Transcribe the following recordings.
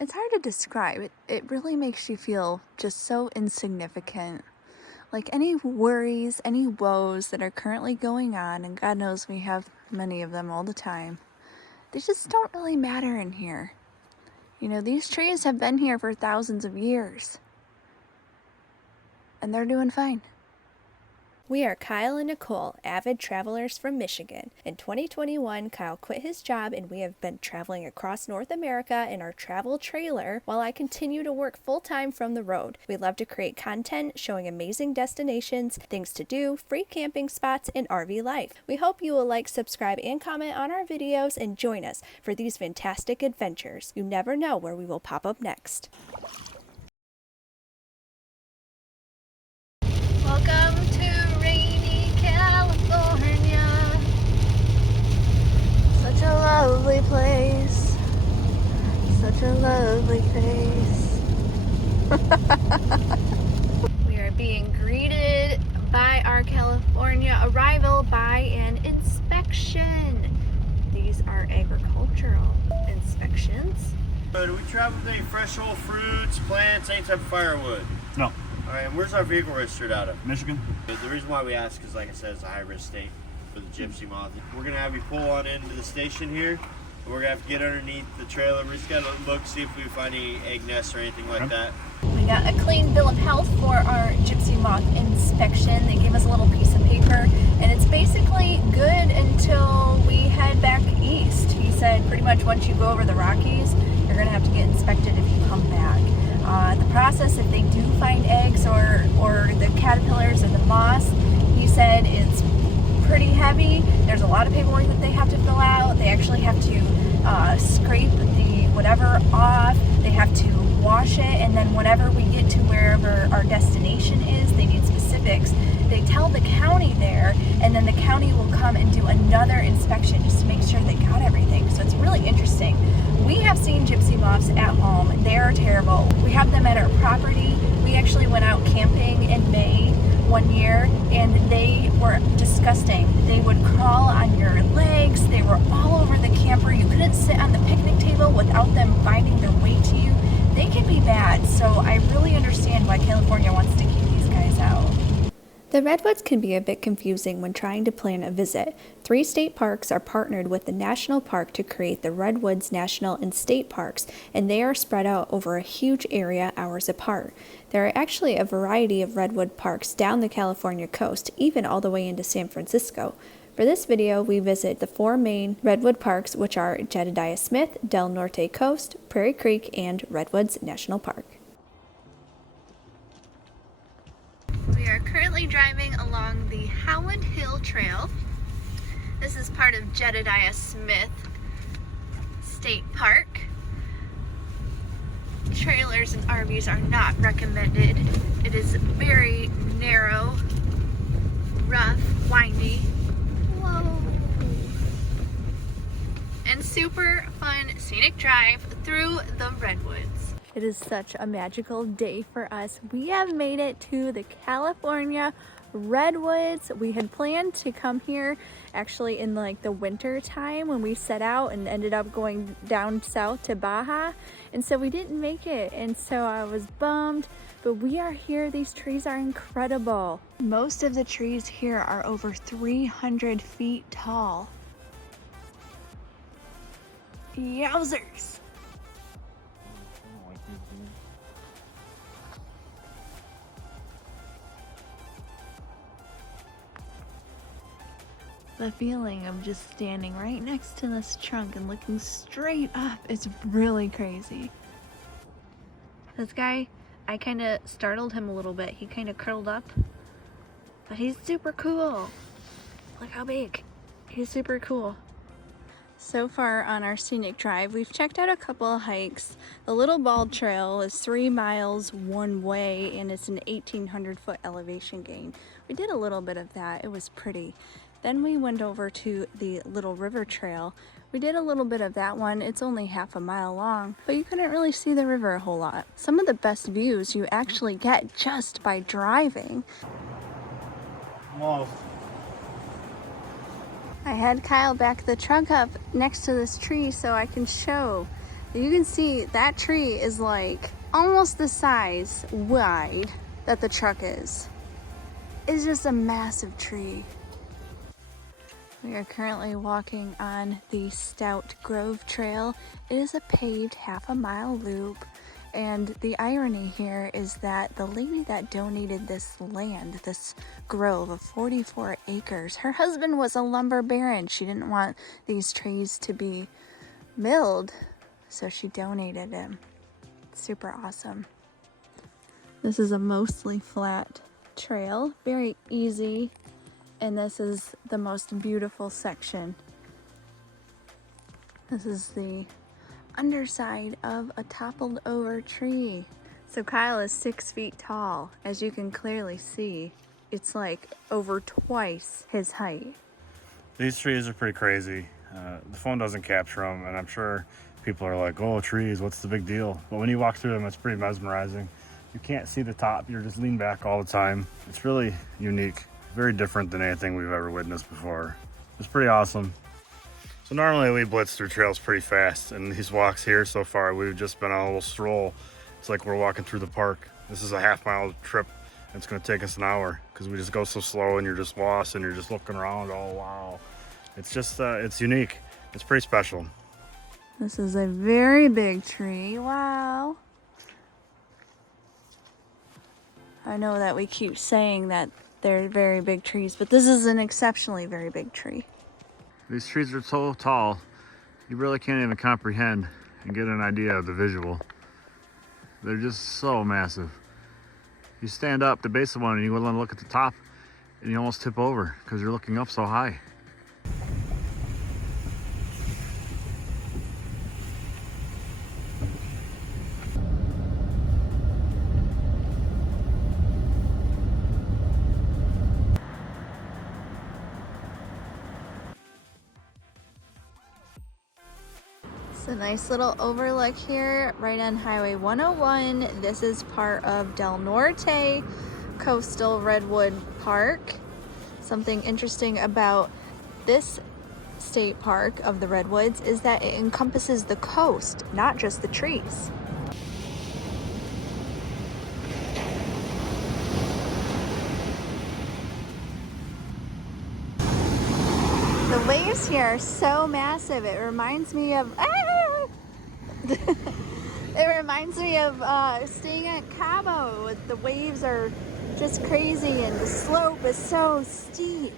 It's hard to describe. It really makes you feel just so insignificant. Like any worries, any woes that are currently going on, and God knows we have many of them all the time, they just don't really matter in here. You know, these trees have been here for thousands of years, and they're doing fine. We are Kyle and Nicole, avid travelers from Michigan. In 2021, Kyle quit his job and we have been traveling across North America in our travel trailer while I continue to work full-time from the road. We love to create content showing amazing destinations, things to do, free camping spots, and RV life. We hope you will like, subscribe, and comment on our videos and join us for these fantastic adventures. You never know where we will pop up next. Welcome to rainy California. Such a lovely place. Such a lovely face. We are being greeted by our California arrival by an inspection. These are agricultural inspections. Do we travel with any fresh whole fruits, plants, any type of firewood? No. Alright, and where's our vehicle registered out of? Michigan? The reason why we ask is, like I said, it's a high-risk state for the gypsy moth. We're going to have you pull on into the station here, and we're going to have to get underneath the trailer. We just got to look, see if we find any egg nests or anything like that. We got a clean bill of health for our gypsy moth inspection. They gave us a little piece of paper, and it's basically good until we head back east. He said pretty much once you go over the Rockies, you're going to have to get inspected if you come back. The process, if they do find eggs or the caterpillars or the moths, he said it's pretty heavy. There's a lot of paperwork that they have to fill out. They actually have to scrape the whatever off. They have to wash it, and then whenever we get to wherever our destination is, they need specifics. They tell the county there, and then the county will come and do another inspection just to make sure they got everything. So it's really interesting. We have seen gypsy moths at home. They are terrible. We have them at our property. We actually went out camping in May one year, and they were disgusting. They would crawl on your legs. They were all over the camper. You couldn't sit on the picnic table without them finding their way to you. They can be bad, so I really understand why California wants to keep these guys out. The Redwoods can be a bit confusing when trying to plan a visit. 3 state parks are partnered with the national park to create the Redwoods National and State Parks, and they are spread out over a huge area hours apart. There are actually a variety of redwood parks down the California coast, even all the way into San Francisco. For this video, we visit the 4 main redwood parks, which are Jedediah Smith, Del Norte Coast, Prairie Creek, and Redwoods National Park. We are currently driving along the Howland Hill Trail. This is part of Jedediah Smith State Park. Trailers and RVs are not recommended. It is very narrow, rough, windy, whoa, and super fun scenic drive through the Redwoods. It is such a magical day for us. We have made it to the California Redwoods. We had planned to come here actually in like the winter time when we set out, and ended up going down south to Baja, and so we didn't make it, and so I was bummed, but we are here. These trees are incredible. Most of the trees here are over 300 feet tall. Yowzers! The feeling of just standing right next to this trunk and looking straight up is really crazy. This guy, I kind of startled him a little bit. He kind of curled up, but he's super cool. Look how big. He's super cool. So far on our scenic drive, we've checked out a couple of hikes. The Little Bald Trail is 3 miles one way, and it's an 1,800 foot elevation gain. We did a little bit of that. It was pretty. Then we went over to the Little River Trail. We did a little bit of that one. It's only half a mile long, but you couldn't really see the river a whole lot. Some of the best views you actually get just by driving. Whoa. I had Kyle back the truck up next to this tree so I can show You can see that tree is like almost the size wide that the truck is. It's just a massive tree. We are currently walking on the Stout Grove Trail. It is a paved half-a-mile loop, and the irony here is that the lady that donated this land, this grove of 44 acres, her husband was a lumber baron. She didn't want these trees to be milled, so she donated him. Super awesome. This is a mostly flat trail, very easy. And this is the most beautiful section. This is the underside of a toppled over tree. So Kyle is 6 feet tall. As you can clearly see, it's like over twice his height. These trees are pretty crazy. The phone doesn't capture them, and I'm sure people are like, oh, trees, what's the big deal? But when you walk through them, it's pretty mesmerizing. You can't see the top, you're just lean back all the time. It's really unique. Very different than anything we've ever witnessed before. It's pretty awesome. So normally we blitz through trails pretty fast, and these walks here so far, we've just been on a little stroll. It's like we're walking through the park. This is a half-mile trip, and it's gonna take us an hour because we just go so slow and you're just lost and you're just looking around, oh wow. It's just, it's unique. It's pretty special. This is a very big tree, wow. I know that we keep saying that they're very big trees, but this is an exceptionally very big tree. These trees are so tall, you really can't even comprehend and get an idea of the visual. They're just so massive. You stand up the base of one and you go and look at the top and you almost tip over because you're looking up so high. It's a nice little overlook here right on Highway 101. This is part of Del Norte Coastal Redwood Park. Something interesting about this state park of the Redwoods is that it encompasses the coast, not just the trees. The waves here are so massive. It reminds me of it reminds me of staying at Cabo. The waves are just crazy and the slope is so steep.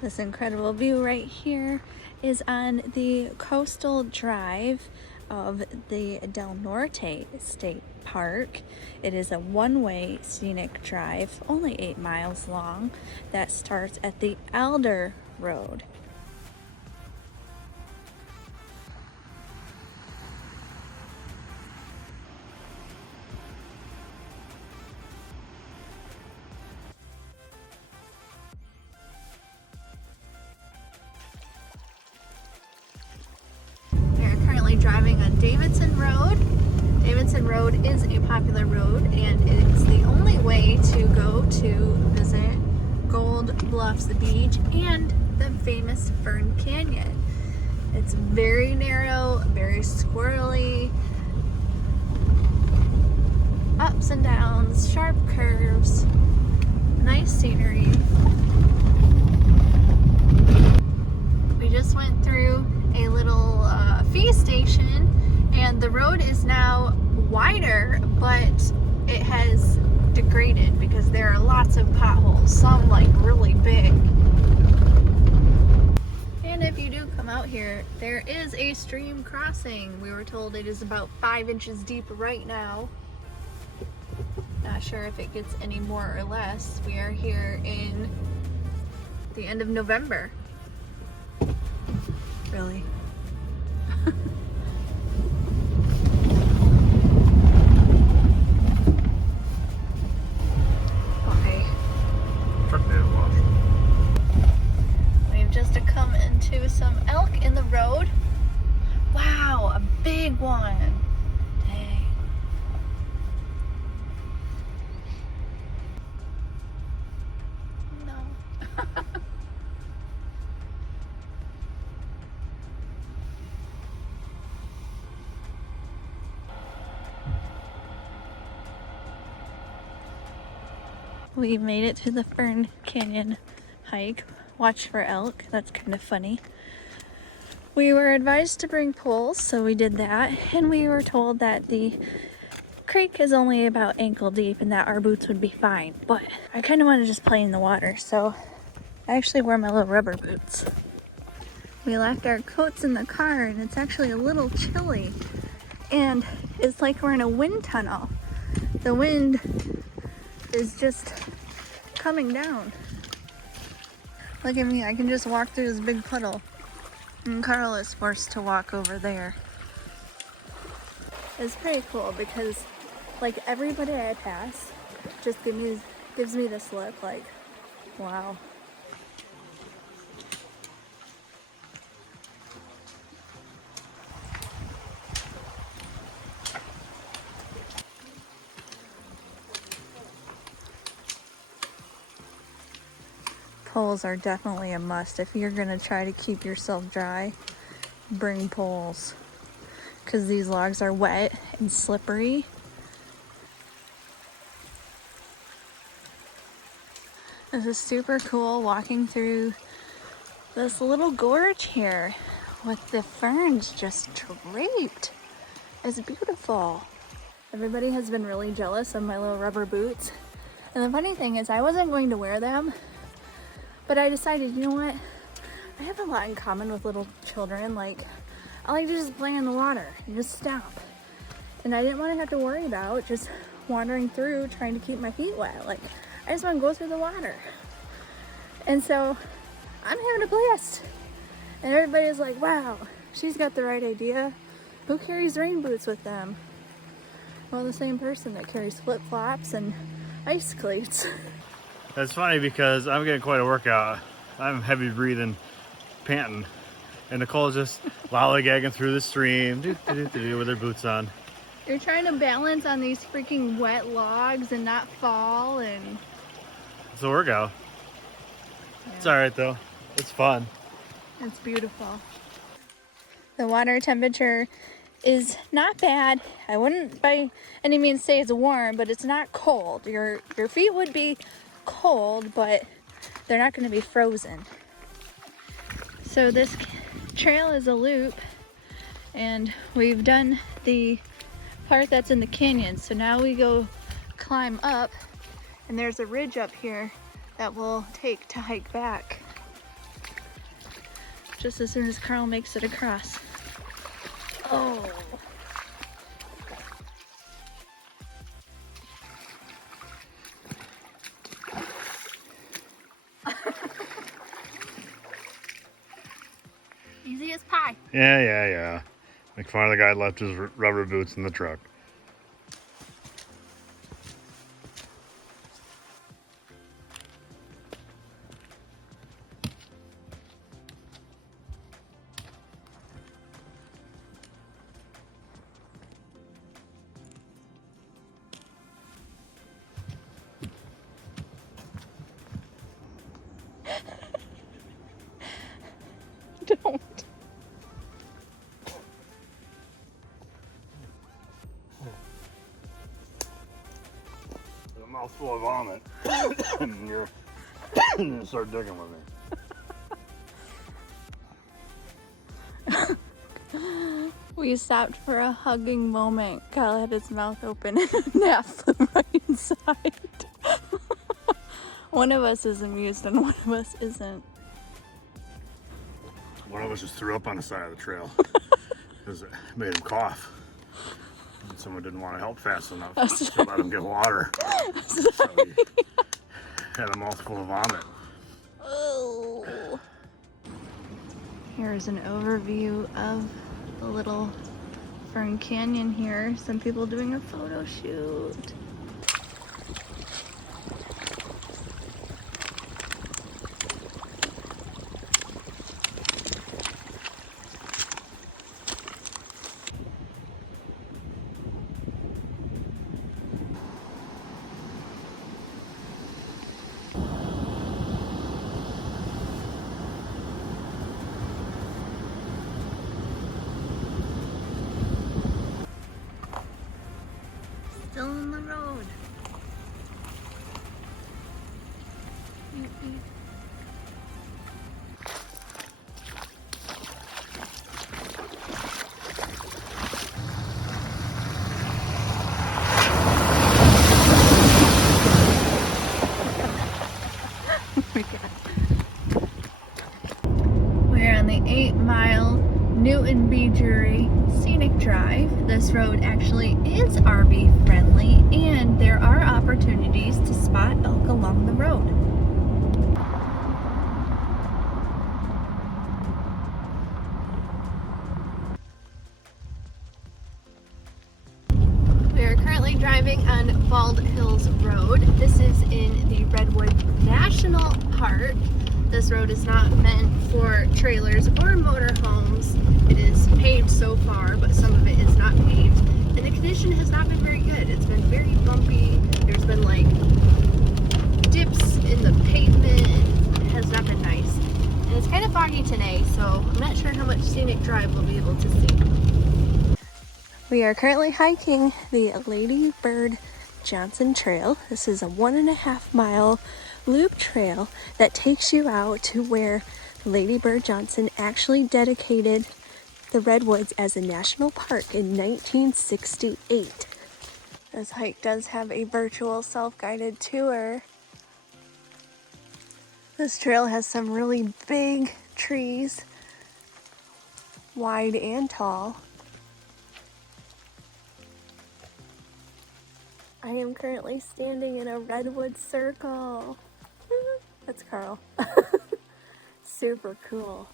This incredible view right here is on the coastal drive of the Del Norte State Park. It is a one-way scenic drive, only 8 miles long, that starts at the Elder Road. Driving on Davidson Road. Davidson Road is a popular road and it's the only way to go to visit Gold Bluffs Beach and the famous Fern Canyon. It's very narrow, very squirrely, ups and downs, sharp curves, nice scenery. We just went through a little fee station and the road is now wider, but it has degraded because there are lots of potholes, some like really big. And if you do come out here, there is a stream crossing. We were told it is about 5 inches deep right now. Not sure if it gets any more or less. We are here in the end of November. Really? We've just come into some elk in the road. Wow, a big one. Dang. We made it to the Fern Canyon hike. Watch for elk. That's kind of funny. We were advised to bring poles, so we did that. And we were told that the creek is only about ankle deep and that our boots would be fine. But I kind of want to just play in the water, so I actually wore my little rubber boots. We left our coats in the car and it's actually a little chilly. And it's like we're in a wind tunnel. The wind is just coming down. Look at me, I can just walk through this big puddle. And Carl is forced to walk over there. It's pretty cool because like everybody I pass just gives me this look like, wow. Poles are definitely a must. If you're gonna try to keep yourself dry, bring poles. Because these logs are wet and slippery. This is super cool walking through this little gorge here with the ferns just draped. It's beautiful. Everybody has been really jealous of my little rubber boots. And the funny thing is I wasn't going to wear them, but I decided, you know what? I have a lot in common with little children. Like, I like to just play in the water and just stop. And I didn't want to have to worry about just wandering through trying to keep my feet wet. Like, I just want to go through the water. And so I'm having a blast. And everybody's like, wow, she's got the right idea. Who carries rain boots with them? Well, the same person that carries flip-flops and ice cleats. It's funny because I'm getting quite a workout. I'm heavy breathing, panting, and Nicole's just lollygagging through the stream with her boots on. You're trying to balance on these freaking wet logs and not fall, and It's a workout. yeah. It's all right though. It's fun. It's beautiful. The water temperature is not bad. I wouldn't by any means say it's warm, but it's not cold. Your feet would be cold, but they're not going to be frozen. So this trail is a loop, and we've done the part that's in the canyon. So now we go climb up, and there's a ridge up here that we'll take to hike back. Just as soon as Carl makes it across. Oh. Easy as pie. Yeah. Make fun of the guy left his rubber boots in the truck. Don't. A mouthful of vomit. And you're gonna start digging with me. We stopped for a hugging moment. Kyle had his mouth open and a gnat flew right inside. One of us is amused and one of us isn't. One of us just threw up on the side of the trail because it made him cough. And someone didn't want to help fast enough to let him get water. So he had a mouthful of vomit. Oh. Here's an overview of the little Fern Canyon here. Some people doing a photo shoot. We're on the 8-mile Newton B. Drury Scenic Drive. This road actually is RV friendly, and there are opportunities to spot elk along the road. We are currently driving on Bald Hills Road. This is in the Redwood National Park. This road is not meant for trailers or motorhomes. It is paved so far, but some of it is not paved. And the condition has not been very good. It's been very bumpy. There's been like dips in the pavement. It has not been nice. And it's kind of foggy today, so I'm not sure how much scenic drive we'll be able to see. We are currently hiking the Lady Bird Johnson Trail. This is a 1.5 mile loop trail that takes you out to where Lady Bird Johnson actually dedicated the Redwoods as a national park in 1968. This hike does have a virtual self-guided tour. This trail has some really big trees, wide and tall. I am currently standing in a redwood circle. That's Carl. Super cool.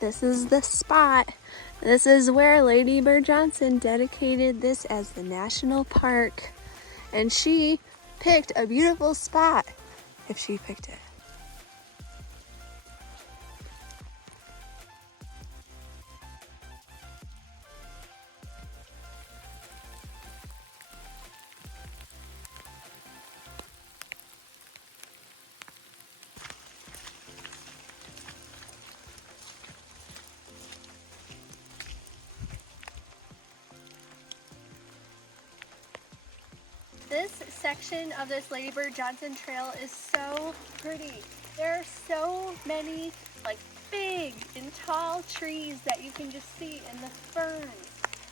This is the spot. This is where Lady Bird Johnson dedicated this as the national park. And she picked a beautiful spot if she picked it. This section of this Lady Bird Johnson Trail is so pretty. There are so many like big and tall trees that you can just see, and the ferns,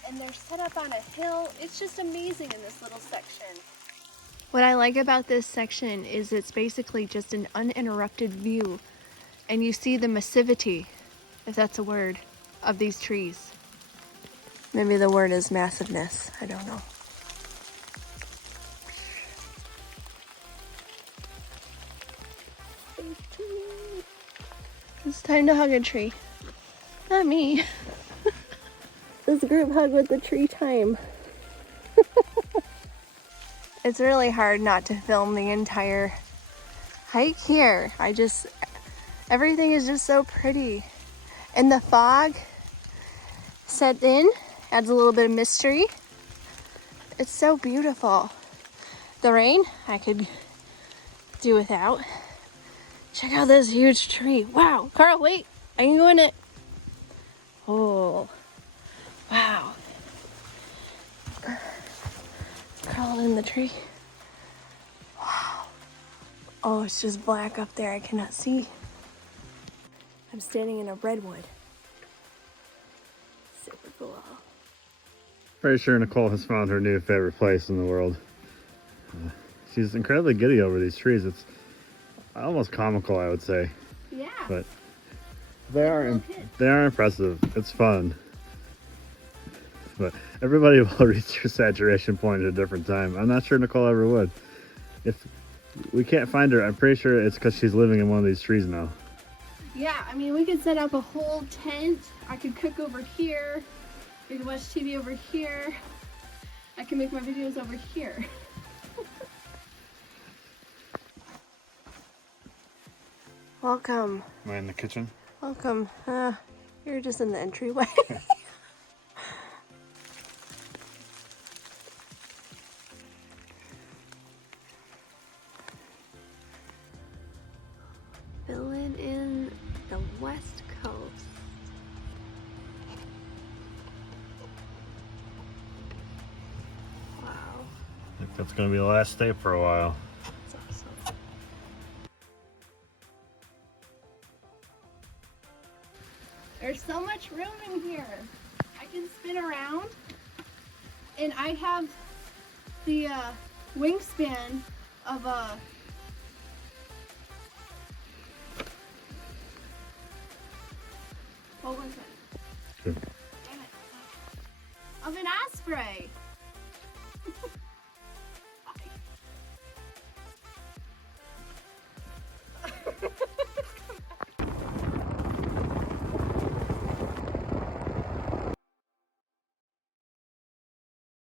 and they're set up on a hill. It's just amazing in this little section. What I like about this section is it's basically just an uninterrupted view, and you see the massivity, if that's a word, of these trees. Maybe the word is massiveness. I don't know. It's time to hug a tree. Not me. This group hug with the tree time. It's really hard not to film the entire hike here. Everything is just so pretty. And the fog set in, adds a little bit of mystery. It's so beautiful. The rain, I could do without. Check out this huge tree. Wow. Carl, wait. I can go in it. Oh. Wow. Carl in the tree. Wow. Oh, it's just black up there. I cannot see. I'm standing in a redwood. Super cool. Pretty sure Nicole has found her new favorite place in the world. She's incredibly giddy over these trees. It's almost comical, I would say. Yeah. But they are impressive. It's fun. But everybody will reach their saturation point at a different time. I'm not sure Nicole ever would. If we can't find her, I'm pretty sure it's because she's living in one of these trees now. Yeah, I mean, we could set up a whole tent. I could cook over here. We could watch TV over here. I can make my videos over here. Welcome. Am I in the kitchen? Welcome. You're just in the entryway. filling in the West Coast. Wow, I think that's gonna be the last day for a while. that's awesome. There's so much room in here. I can spin around, and I have the wingspan of a what was it? Good. Damn it. Of an osprey.